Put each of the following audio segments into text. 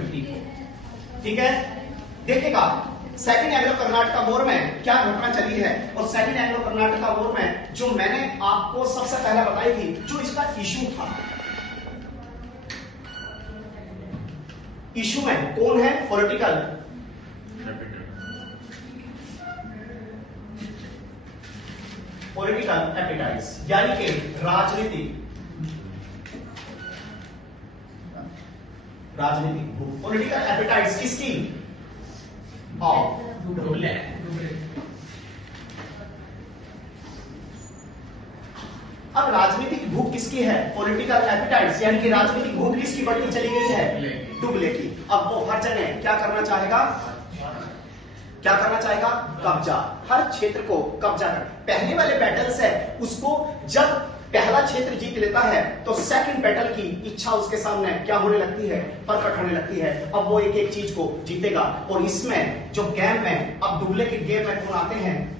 54। ठीक है, देखिएगा सेकंड एंग्लो कर्नाटका वॉर में क्या घटना चली है, और सेकंड एंग्लो कर्नाटका वॉर में जो मैंने आपको सबसे पहले बताई थी, जो इसका इशू था, इशू में कौन है, पॉलिटिकल एपिटाइट्स, यानी कि राजनीतिक भूख, पॉलिटिकल एपिटाइट्स किसकी, ऑफ डुबले। अब राजनीतिक भूख किसकी है, पॉलिटिकल एपिटाइट्स, यानी कि राजनीतिक भूख किसकी बढ़ती चली गई है, डुबले की। अब वो हर जगह क्या करना चाहेगा, कब्जा, हर क्षेत्र को कब्जा कर। पहले वाले बैटल्स है उसको जब पहला क्षेत्र जीत लेता है तो सेकंड बैटल की इच्छा उसके सामने क्या होने लगती है, प्रकट होने लगती है। अब वो एक एक चीज को जीतेगा, और इसमें जो गेम में, अब डुबले के गेम में कौन आते हैं,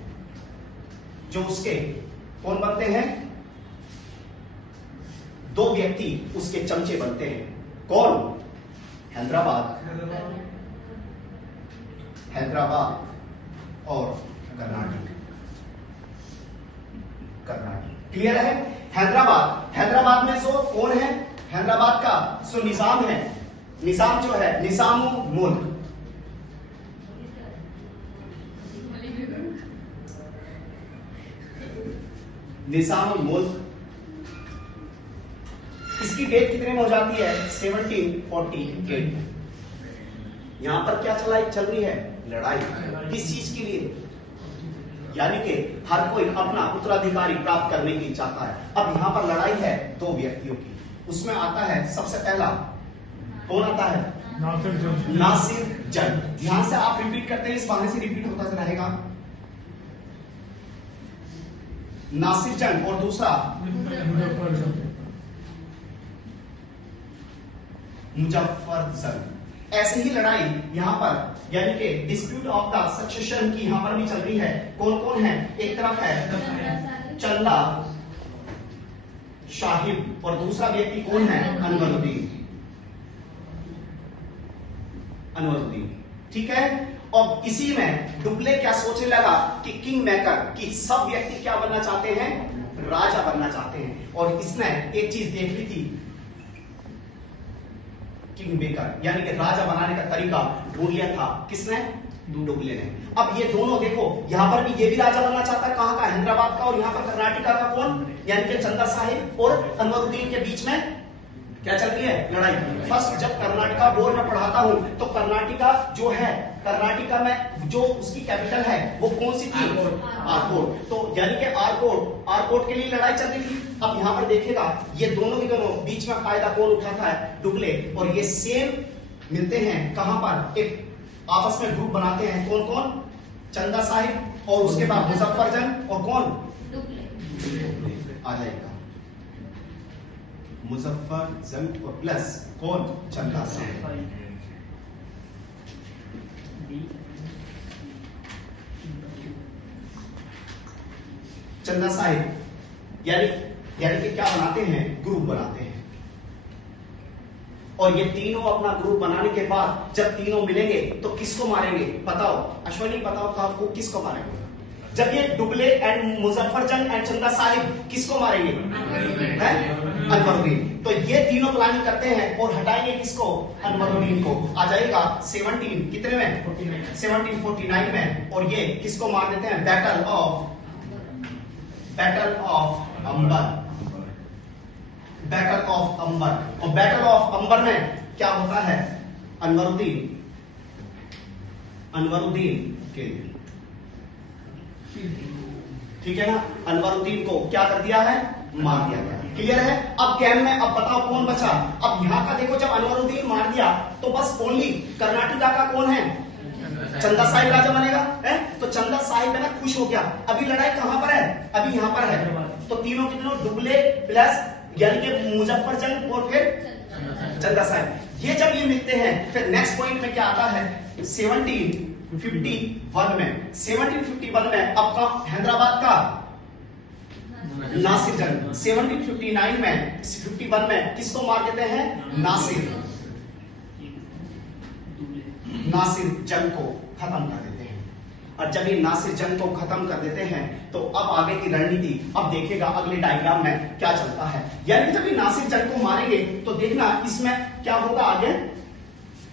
जो उसके कौन बनते हैं, दो व्यक्ति उसके चमचे बनते हैं। कौन, हैदराबाद और कर्नाटक। क्लियर है, हैदराबाद में सो कौन है, हैदराबाद का सो निजाम है, निजाम जो है निजामुल मुल्क, इसकी डेट कितने में हो जाती है, 1748। यहां पर क्या चल रही है, लड़ाई, किस चीज के लिए, यानी कि हर कोई अपना उत्तराधिकारी प्राप्त करने की चाहता है। अब यहां पर लड़ाई है दो व्यक्तियों की, उसमें आता है सबसे पहला कौन आता है, नासिर जंग। ध्यान से आप रिपीट करते हैं, इस बहाने से रिपीट होता रहेगा। नासिर जंग और दूसरा मुजफ्फर जंग। ऐसे ही लड़ाई यहां पर, यानी कि डिस्प्यूट ऑफ द सक्सेशन की यहां पर भी चल रही है। कौन कौन है, एक तरफ है चंदा साहिब और दूसरा व्यक्ति कौन है, अनवरुद्दीन। ठीक है, और इसी में डुबले क्या सोचने लगा कि किंग मेकर, कि सब व्यक्ति क्या बनना चाहते हैं, राजा बनना चाहते हैं। और इसने एक चीज देख ली थी, किंग मेकर यानी कि राजा बनाने का तरीका ढूंढ लिया था, किसने, डुबले ने। अब ये दोनों देखो, यहां पर भी ये भी राजा बनना चाहता है, कहां का, हैदराबाद का, और यहां पर कर्नाटका का कौन, यानी कि चंदा साहिब और अनवरुद्दीन के बीच में क्या चल रही है, लड़ाई। फर्स्ट जब कर्नाटका बोर्ड में पढ़ाता हूं तो कर्नाटका जो है, कर्नाटका में जो उसकी कैपिटल है वो कौन सी थी, आरकोट। तो यानी कि आरकोट के लिए लड़ाई चल रही थी। अब यहां पर देखिएगा ये दोनों के दोनों बीच में फायदा कौन उठाता है, डुबले, और ये सेम मिलते हैं कहां पर, एक आपस में ग्रुप बनाते हैं। कौन कौन, चंदा साहिब और उसके बाद मुजफ्फर जंग और कौन, डुबले आ जाएगा, मुजफ्फर जंग और प्लस कौन, चंदा साहिब। चंदा साहिब यानी कि क्या बनाते हैं, ग्रुप बनाते हैं। और ये तीनों अपना ग्रुप बनाने के बाद जब तीनों मिलेंगे तो किसको मारेंगे, बताओ अश्वनी, बताओ तो आपको किसको मारेंगे, जब ये डुबले एंड मुजफ्फर जंग एंड चंदा साहिब किसको मारेंगे, अनवरुद्दीन। तो ये तीनों प्लानिंग करते हैं और हटाएंगे किसको, अनवरुद्दीन को। आ जाएगा 17 कितने में, 1749 में। और ये किसको मार देते हैं, बैटल ऑफ अंबर। और बैटल ऑफ अंबर में क्या होता है, अनवरुद्दीन के, ठीक है ना, अनवरुद्दीन को क्या कर दिया है, मार दिया गया। क्लियर है। अब गेम में अब बताओ कौन बचा। अब यहाँ का देखो, जब अनवरुद्दीन मार दिया तो बस ओनली कर्नाटका का कौन है, चंदा साहिब राजा बनेगा है। तो चंदा साहिब है ना, खुश हो गया। अभी लड़ाई कहां पर है, अभी यहां पर है। तो तीनों के तीनों डुबले प्लस यानी कि मुजफ्फर जंग और फिर चंदा साहिब, ये जब ये मिलते हैं फिर नेक्स्ट पॉइंट में क्या आता है, 1751 में। 1751 में अब का हैदराबाद का नासिर जंग। 1759 में 51 में किसको मार देते हैं, नासिर। नासिर जंग को खत्म कर देते हैं। और जब ये नासिर जंग को खत्म कर देते हैं तो अब आगे की रणनीति, अब देखिएगा अगले डायग्राम में क्या चलता है। यानी जब ये नासिर जंग को मारेंगे तो देखना इसमें क्या होगा आगे।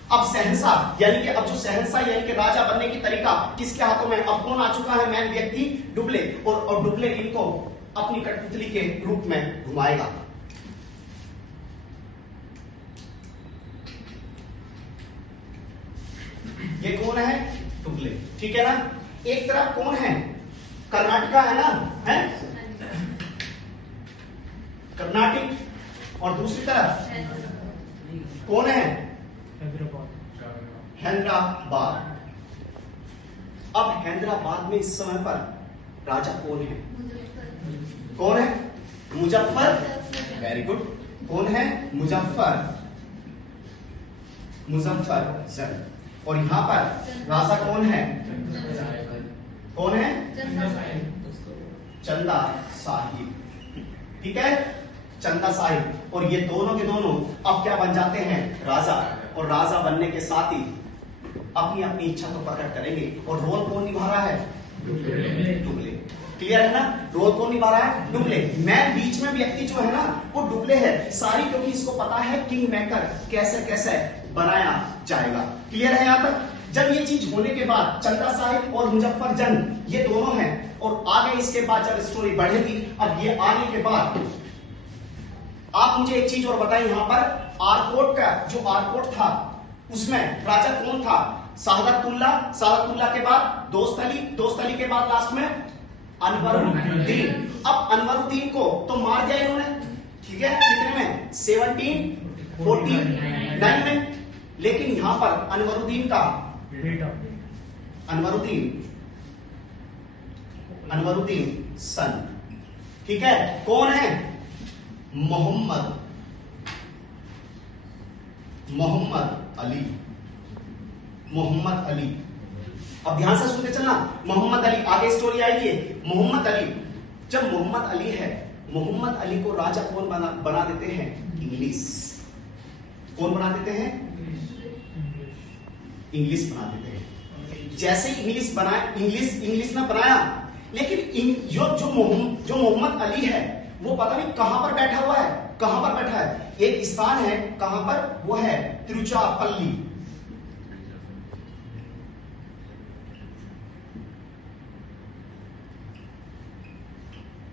अब शहंशाह यानी कि अब जो शहंशाह यानी कि राजा बनने की तरीका किसके हाथों में, अब कौन आ चुका है, मैन व्यक्ति डुबले, और डुबले इनको अपनी कठपुतली के रूप में घुमाएगा। ये कौन है, डुबले, ठीक है ना। एक तरफ कौन है, कर्नाटका है ना, है कर्नाटक, और दूसरी तरफ कौन है, हैदराबाद। अब हैदराबाद में इस समय पर राजा कौन है, कौन है, मुजफ्फर, वेरी गुड, कौन है, मुजफ्फर जंग। और यहां पर राजा कौन है, कौन है, चंदा साहिब, ठीक है, चंदा साहिब। और ये दोनों के दोनों अब क्या बन जाते हैं, राजा, और राजा बनने के साथ ही अपनी अपनी इच्छा तो प्रकट करेंगे। और रोल कौन निभा रहा है, डुबले, क्लियर है ना, रोल कौन निभा रहा है, डुबले। मैं बीच में व्यक्ति जो है ना वो डुबले है सारी, क्योंकि इसको पता है किंग मेकर कैसे कैसे बनाया जाएगा। क्लियर है यहाँ तक। जब ये चीज होने के बाद चंदा साहिब और मुजफ्फर जंग ये दोनों हैं, और आगे इसके बाद जब स्टोरी बढ़ेगी, अब ये आने के बाद आप मुझे एक चीज और बताएं, यहाँ पर आरकोट का जो आरकोट था उसमें राजा कौन था, साहदतुल्ला के बाद दोस्त अली के बाद लास्ट में अनवरुद्दीन। अब अनवरुद्दीन को तो मार दिया इन्होंने, ठीक है, कितने में, 1749 में। लेकिन यहां पर अनवरुद्दीन सन, ठीक है, कौन है, मोहम्मद अली। अब ध्यान से सुनते चलना, मोहम्मद अली, आगे स्टोरी आएगी। मोहम्मद अली, जब मोहम्मद अली है, मोहम्मद अली को राजा कौन बना देते हैं, इंग्लिश। कौन बना देते हैं, इंग्लिश बना देते हैं। जैसे इंग्लिश बनाया, इंग्लिश ना बनाया, लेकिन जो मोहम्मद अली है वो पता नहीं कहां पर बैठा हुआ है, कहां पर बैठा है, एक स्थान है, कहां पर, वो है तिरुचिरापल्ली।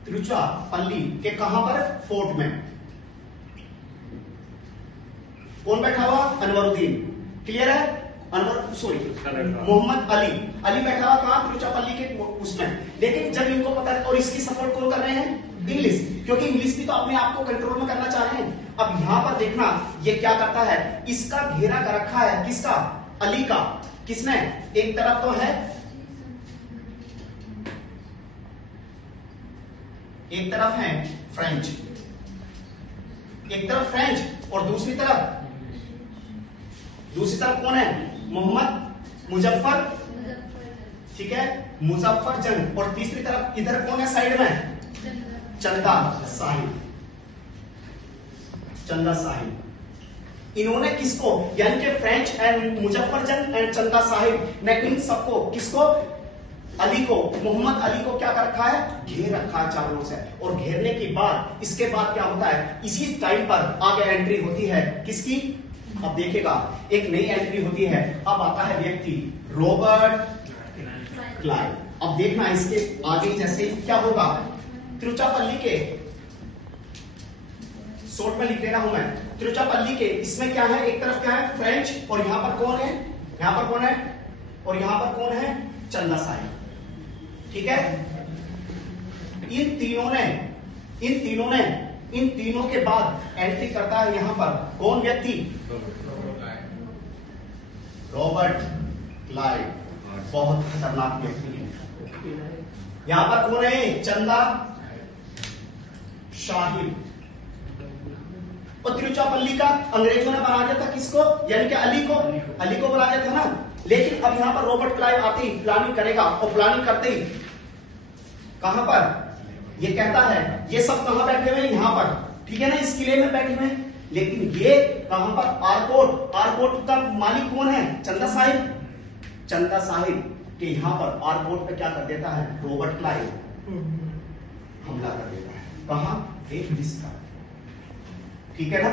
तिरुचिरापल्ली के कहां पर, फोर्ट में। कौन बैठा हुआ, अनवरुद्दीन, क्लियर है, मोहम्मद अली बैठा हुआ कहां, तिरुचिरापल्ली के उसमें। लेकिन जब इनको पता है, और इसकी सपोर्ट कौन कर रहे हैं, इंग्लिश, क्योंकि इंग्लिश भी तो अपने आप को कंट्रोल में करना चाह रहे हैं। अब यहां पर देखना ये क्या करता है, इसका घेरा कर रखा है किसका, अली का। किसने, एक तरफ तो है, एक तरफ है फ्रेंच, एक तरफ फ्रेंच, और दूसरी तरफ कौन है, मुजफ्फर, ठीक है, मुजफ्फर जंग। और तीसरी तरफ इधर कौन है साइड में, चंदा साहिब। इन्होंने किसको, यानी कि फ्रेंच एंड मुजफ्फर जंग एंड चंदा साहिब ने इन सबको, किसको, अली को, मोहम्मद अली को क्या कर रखा है, घेर रखा है चारों से। और घेरने के बाद, इसके बाद क्या होता है, इसी टाइम पर आगे एंट्री होती है किसकी, अब देखिएगा एक नई एंट्री होती है। अब आता है व्यक्ति रॉबर्ट क्लाइव। अब देखना इसके आगे जैसे क्या होगा, तिरुचिरापल्ली के, शॉर्ट में लिख दे रहा हूं मैं, तिरुचिरापल्ली के इसमें क्या है, एक तरफ क्या है, फ्रेंच, और यहां पर कौन है, और यहां पर कौन है, चंदा साहिब, ठीक है। इन तीनों के बाद एंट्री करता है यहां पर कौन व्यक्ति, रॉबर्ट क्लाइव, बहुत खतरनाक व्यक्ति है। यहां पर कौन है, चंदा साहिब। और तिरुचिरापल्ली का अंग्रेजों ने बना दिया था किसको, यानी कि अली को बना दिया था ना। लेकिन अब यहां पर रॉबर्ट क्लाइव आते ही प्लानिंग करेगा, और प्लानिंग करते ही कहां पर, ये कहता है ये सब कहां बैठे हुए हैं, यहां पर, ठीक है ना, इस किले में बैठे हुए हैं। लेकिन ये कहां पर, आरकोट का मालिक कौन है, चंदा साहिब, चंदा साहिब के यहाँ पर आरपोर्ट पे क्या कर देता है रॉबर्ट क्लाइव हमला कर देता है। कहां? एक विस्तार, ठीक है ना,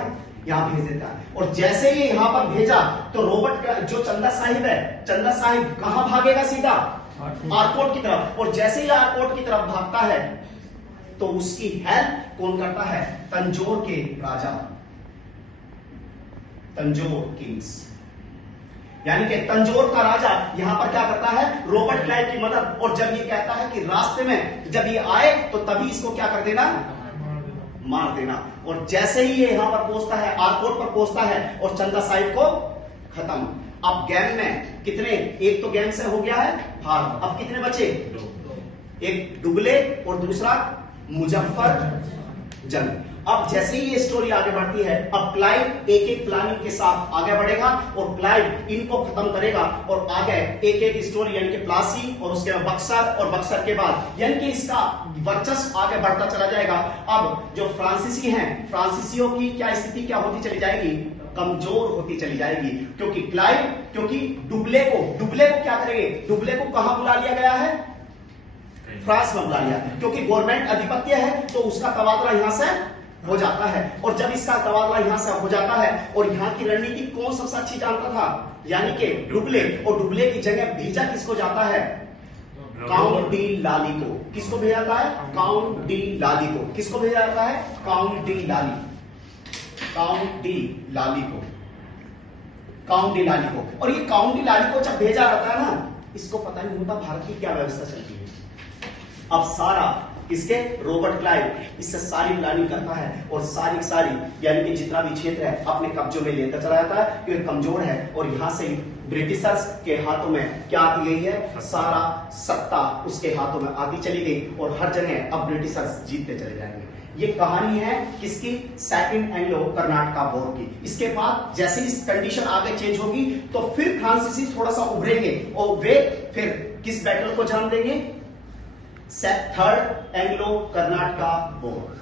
यहां भेज देता है। और जैसे ही यहां पर भेजा तो रॉबर्ट जो चंदा साहिब है, चंदा साहिब कहां भागेगा? सीधा एयरपोर्ट की तरफ। और जैसे ही एयरपोर्ट की तरफ भागता है तो उसकी हेल्प कौन करता है? तंजौर के राजा, तंजौर किंग्स, यानी कि तंजौर का राजा यहां पर क्या करता है? रॉबर्ट क्लाइव की मदद। और जब ये कहता है कि रास्ते में जब ये आए तो तभी इसको क्या कर देना? मार देना। और जैसे ही ये यहां पर पहुंचता है, एयरपोर्ट पर पहुंचता है और चंदा साहिब को खत्म। अब गैंग में कितने? एक तो गैंग से हो गया है हार, अब कितने बचे? एक डुबले और दूसरा मुजफ्फरजंग। अब जैसे ही ये स्टोरी आगे बढ़ती है, अब क्लाइव एक एक प्लानिंग के साथ आगे बढ़ेगा और क्लाइव इनको खत्म करेगा और आगे एक एक स्टोरी यानी कि प्लासी और उसके बाद बक्सर और बक्सर के बाद यानी कि इसका वर्चस्व आगे बढ़ता चला जाएगा। अब जो फ्रांसीसी हैं, फ्रांसीसियों की क्या स्थिति क्या होती चली जाएगी? कमजोर होती चली जाएगी, क्योंकि क्लाइव, क्योंकि डुबले को क्या करेंगे? डुबले को कहां बुला लिया गया है? फ्रांस में बुला लिया, क्योंकि गवर्नमेंट अधिपत्य है तो उसका तबादला यहां से हो जाता है। और जब इसका तबादला यहां से हो जाता है और यहां की रणनीति कौन सबसे अच्छी जानता था? यानी कि डुबले। और डुबले की जगह भेजा किसको जाता है? काउंट डी लाली को। किसको भेजा जाता है? काउंट डी लाली को। किसको भेजा जाता है? काउंट डी लाली, काउंट डी लाली को, काउंट डी लाली को। और ये काउंट डी लाली को जब भेजा जाता है ना, इसको पता नहीं होता भारत की क्या व्यवस्था चलती है। अब सारा इसके रॉबर्ट क्लाइव इससे सारी प्लानिंग करता है और सारी यानी कि जितना भी क्षेत्र है अपने कब्जों में लेता चला जाता है, क्योंकि कमजोर है। और यहां से ब्रिटिशर्स के हाथों में क्या आती गई है? सारा सत्ता उसके हाथों में आती चली गई और हर जगह अब ब्रिटिशर्स जीतते चले जाएंगे। ये कहानी है किसकी? सेकंड एंग्लो कर्नाटका वॉर की। इसके बाद जैसे इस कंडीशन आगे चेंज होगी तो फिर फ्रांसीसी थोड़ा सा उभरेंगे और वे फिर किस बैटल को जन्म देंगे? Third Anglo Karnataka war.